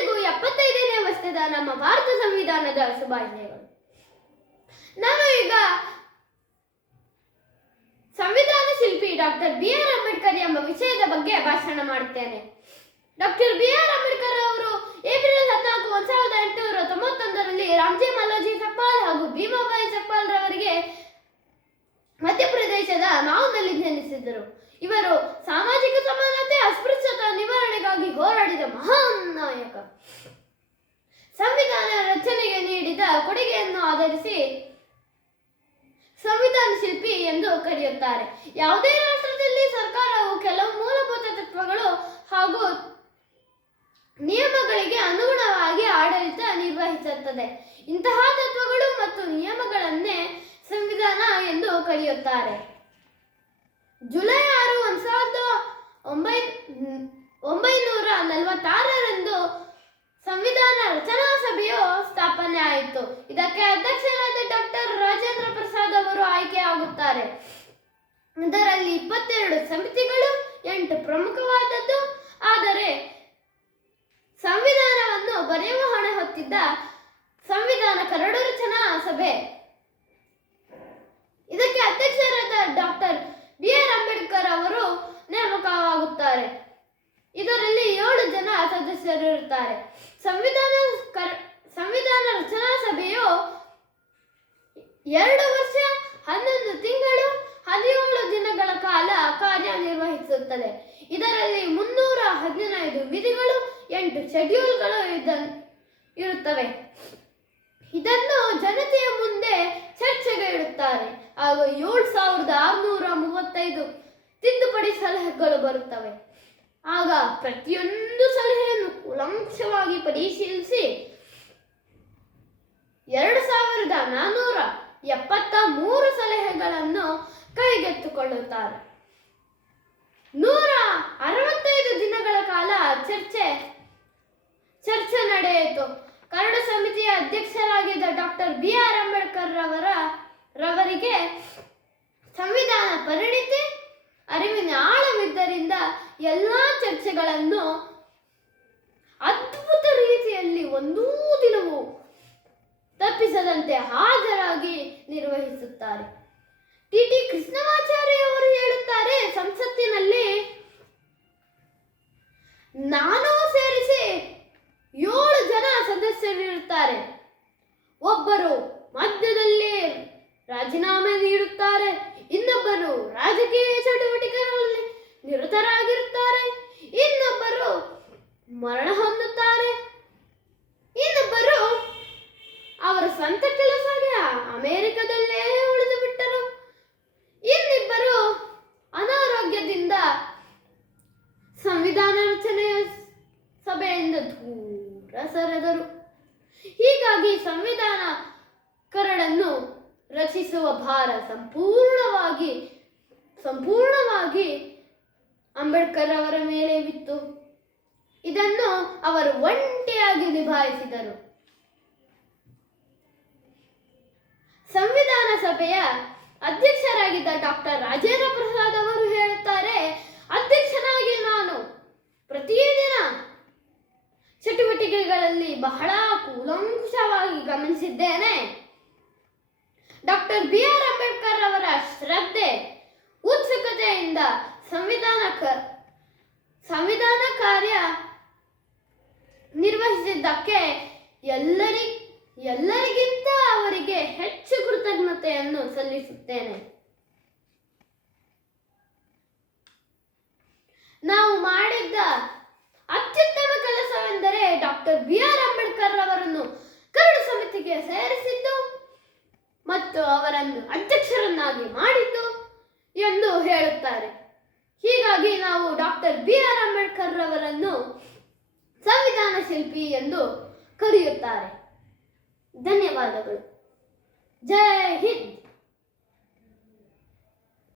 ಎಲ್ಲರಿಗೂ 75ನೇ ವರ್ಷದ ನಮ್ಮ ಭಾರತ ಸಂವಿಧಾನದ ಶುಭಾಶಯಗಳು. ನಾನು ಈಗ ಸಂವಿಧಾನ ಶಿಲ್ಪಿ ಡಾಕ್ಟರ್ ಬಿ.ಆರ್. ಅಂಬೇಡ್ಕರ್ ಎಂಬ ವಿಷಯದ ಬಗ್ಗೆ ಭಾಷಣ ಮಾಡುತ್ತೇನೆ. Doctor B R. ಅಂಬೇಡ್ಕರ್ ಅವರು ಏಪ್ರಿಲ್ 14, 1891ರಲ್ಲಿ ರಾಮ್ಜಿ ಮಲ್ಲಾಜಿ ಸಕ್ಪಾಲ್ ಹಾಗೂ ಭೀಮಾಬಾಯಿ ಸಕ್ಪಾಲ್ ರವರಿಗೆ ಮಧ್ಯಪ್ರದೇಶದ ಮಾವ್ನಲ್ಲಿ ಜನಿಸಿದರು. ಇವರು ಸಾಮಾಜಿಕ ಸಮಾನತೆ, ಅಸ್ಪೃಶ್ಯತಾ ನಿವಾರಣೆಗಾಗಿ ಹೋರಾಡಿದ ಮಹಾನ್ ನಾಯಕ. ಸಂವಿಧಾನ ರಚನೆಗೆ ನೀಡಿದ ಕೊಡುಗೆಯನ್ನು ಆಧರಿಸಿ ಸಂವಿಧಾನ ಶಿಲ್ಪಿ ಎಂದು ಕರೆಯುತ್ತಾರೆ. ಯಾವುದೇ ರಾಷ್ಟ್ರದಲ್ಲಿ ಸರ್ಕಾರವು ಕೆಲವು ಮೂಲಭೂತ ತತ್ವಗಳು ಹಾಗೂ ನಿಯಮಗಳಿಗೆ ಅನುಗುಣವಾಗಿ ಆಡಳಿತ ನಿರ್ವಹಿಸುತ್ತದೆ. ಇಂತಹ ತತ್ವಗಳು ಮತ್ತು ನಿಯಮಗಳನ್ನೇ ಸಂವಿಧಾನ ಎಂದು ಕರೆಯುತ್ತಾರೆ. ಜುಲೈ 6, 1946ರಂದು ಸಂವಿಧಾನ ರಚನಾ ಸಭೆಯು ಸ್ಥಾಪನೆ ಆಯಿತು. ಇದಕ್ಕೆ ಅಧ್ಯಕ್ಷರಾದ ಡಾಕ್ಟರ್ ರಾಜೇಂದ್ರ ಪ್ರಸಾದ್ ಅವರು ಆಯ್ಕೆಯಾಗುತ್ತಾರೆ. ಇದರಲ್ಲಿ 22 ಸಮಿತಿಗಳು, 8 ಪ್ರಮುಖವಾದದ್ದು. ಆದರೆ ಸಂವಿಧಾನವನ್ನು ಬರೆಯುವ ಹೊಣೆ ಹೊತ್ತಿದ್ದ ಸಂವಿಧಾನ ಕರಡು ರಚನಾ ಸಭೆ. ಇದಕ್ಕೆ ಅಧ್ಯಕ್ಷರಾದ ಡಾಕ್ಟರ್ ಬಿ.ಆರ್. ಅಂಬೇಡ್ಕರ್ ಅವರು ನೇಮಕವಾಗುತ್ತಾರೆ. ಇದರಲ್ಲಿ 7 ಜನ ಸದಸ್ಯರು ಇರುತ್ತಾರೆ. ಸಂವಿಧಾನ ರಚನಾ ಸಭೆಯು 2 ವರ್ಷ 11 ತಿಂಗಳು 17 ದಿನಗಳ ಕಾಲ ಕಾರ್ಯನಿರ್ವಹಿಸುತ್ತದೆ. ಇದರಲ್ಲಿ 315 ವಿಧಿಗಳು, 8 ಶೆಡ್ಯೂಲ್ಗಳು ಇರುತ್ತವೆ. ಇದನ್ನು ಜನತೆಯ ಮುಂದೆ ಚರ್ಚೆಗೆ ಇಡುತ್ತಾರೆ. ಹಾಗೂ 7635 ತಿದ್ದುಪಡಿ ಸಲಹೆಗಳು ಬರುತ್ತವೆ. ಆಗ ಪ್ರತಿಯೊಂದು ಸಲಹೆಯನ್ನು ಕೂಲಂಕಷವಾಗಿ ಪರಿಶೀಲಿಸಿ 2473 ಸಲಹೆಗಳನ್ನು ಕೈಗೆತ್ತಿಕೊಳ್ಳುತ್ತಾರೆ. 165 ದಿನಗಳ ಕಾಲ ಚರ್ಚೆ ನಡೆಯಿತು. ಕರಡು ಸಮಿತಿಯ ಅಧ್ಯಕ್ಷರಾಗಿದ್ದ ಡಾಕ್ಟರ್ ಬಿ.ಆರ್. ಅಂಬೇಡ್ಕರ್ ರವರಿಗೆ ಸಂವಿಧಾನ ಪರಿಣಿತಿ, ಅರಿವಿನ ಆಳವಿದ್ದರಿಂದ ಎಲ್ಲಾ ಚರ್ಚೆಗಳನ್ನು ಅದ್ಭುತ ರೀತಿಯಲ್ಲಿ ಒಂದೂ ದಿನವೂ ತಪ್ಪಿಸದಂತೆ ಹಾಜರಾಗಿ ನಿರ್ವಹಿಸುತ್ತಾರೆ. ಟಿ. ಕೃಷ್ಣಮಾಚಾರ್ಯ ಅವರು ಹೇಳುತ್ತಾರೆ, ಸಂಸತ್ತಿನಲ್ಲಿ ನಾನು ಸೇರಿಸಿ 7 ಜನ ಸದಸ್ಯರಿರುತ್ತಾರೆ. ಒಬ್ಬರು ಮಧ್ಯದಲ್ಲಿ ರಾಜೀನಾಮೆ ನೀಡುತ್ತಾರೆ, ಇನ್ನೊಬ್ಬರು ರಾಜಕೀಯ ಚಟುವಟಿಕೆಗಳಲ್ಲಿ ನಿರತರಾಗಿರುತ್ತಾರೆ, ಇನ್ನೊಬ್ಬರು ಮರಣ ಹೊಂದುತ್ತಾರೆ, ಇನ್ನೊಬ್ಬರು ಅವರ ಸ್ವಂತ ಕೆಲಸಕ್ಕೆ ಅಮೆರಿಕದಲ್ಲೇ ಉಳಿದು ಬಿಟ್ಟರು, ಇನ್ನಿಬ್ಬರು ಅನಾರೋಗ್ಯದಿಂದ ಸಂವಿಧಾನ ರಚನೆಯ ಸಭೆಯಿಂದ ದೂರ ಸರಿದರು. ಹೀಗಾಗಿ ಸಂವಿಧಾನ ಕರಡನ್ನು ರಚಿಸುವ ಭಾರ ಸಂಪೂರ್ಣವಾಗಿ ಅಂಬೇಡ್ಕರ್ ಅವರ ಮೇಲೆ ಬಿತ್ತು. ಇದನ್ನು ಅವರು ಒಂಟಿಯಾಗಿ ನಿಭಾಯಿಸಿದರು. ಸಂವಿಧಾನ ಸಭೆಯ ಅಧ್ಯಕ್ಷರಾಗಿದ್ದ ಡಾಕ್ಟರ್ ರಾಜೇಂದ್ರ ಪ್ರಸಾದ್ ಅವರು ಹೇಳುತ್ತಾರೆ, ಅಧ್ಯಕ್ಷನಾಗಿ ನಾನು ಪ್ರತಿದಿನ ಚಟುವಟಿಕೆಗಳಲ್ಲಿ ಬಹಳ ಕೂಲಂಕಷವಾಗಿ ಗಮನಿಸಿದ್ದೇನೆ. Doctor B R. ಅಂಬೇಡ್ಕರ್ ಅವರ ಶ್ರದ್ಧೆ, ಉತ್ಸುಕತೆಯಿಂದ ಸಂವಿಧಾನ ಕಾರ್ಯ ನಿರ್ವಹಿಸಿದ್ದಕ್ಕೆ ಎಲ್ಲರಿಗಿಂತ ಅವರಿಗೆ ಹೆಚ್ಚು ಕೃತಜ್ಞತೆಯನ್ನು ಸಲ್ಲಿಸುತ್ತೇನೆ. ನಾವು ಮಾಡಿದ್ದ ಅತ್ಯುತ್ತಮ ಕೆಲಸವೆಂದರೆ ಡಾಕ್ಟರ್ ಬಿ.ಆರ್. ಅಂಬೇಡ್ಕರ್ ಅವರನ್ನು ಕರಡು ಸಮಿತಿಗೆ ಸೇರಿಸಿದ್ದು ಮತ್ತು ಅವರನ್ನು ಅಧ್ಯಕ್ಷರನ್ನಾಗಿ ಮಾಡಿದ್ದು ಎಂದು ಹೇಳುತ್ತಾರೆ. ಹೀಗಾಗಿ ನಾವು ಡಾಕ್ಟರ್ ಬಿ.ಆರ್. ಅಂಬೇಡ್ಕರ್ ಅವರನ್ನು ಸಂವಿಧಾನ ಶಿಲ್ಪಿ ಎಂದು ಕರೆಯುತ್ತಾರೆ. ಧನ್ಯವಾದಗಳು. ಜೈ ಹಿಂದ್.